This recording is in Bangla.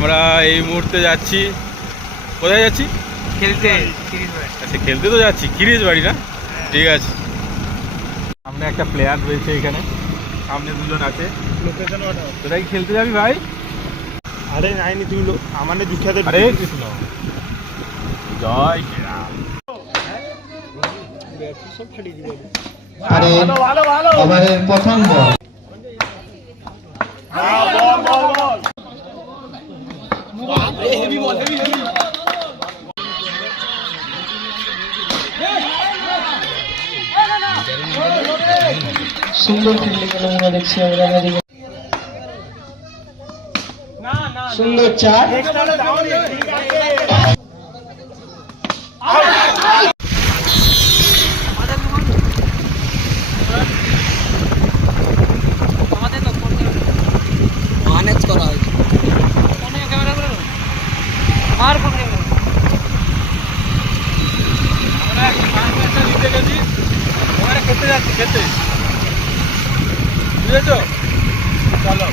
আমরা এই মুহূর্তে যাচ্ছি, কোথায় যাচ্ছি? খেলতে। আচ্ছা, খেলতে তো যাচ্ছি, খিরিজ বাড়ি না? ঠিক আছে। সামনে একটা প্লেয়ার রয়েছে, এখানে সামনে দুজন আছে। লোকেশন ওটা তোরা কি খেলতে যাবি ভাই? আরে নাইনি তুই আমাদের বিখ্যাত। হরে কৃষ্ণ, জয় শ্রীরাম। সব ছাড়িয়ে দিবে। আরে ওভারের প্রথম বল। সুন্দর ফিল্ডিং নমুনা দেখছি আমরা। সুন্দর চার। ম্যানেজ করা হয়েছে। আর কোন আমরা নিতে গেছি, ওখানে খেলতে যাচ্ছি, খেলতে বুঝেছো? চলো।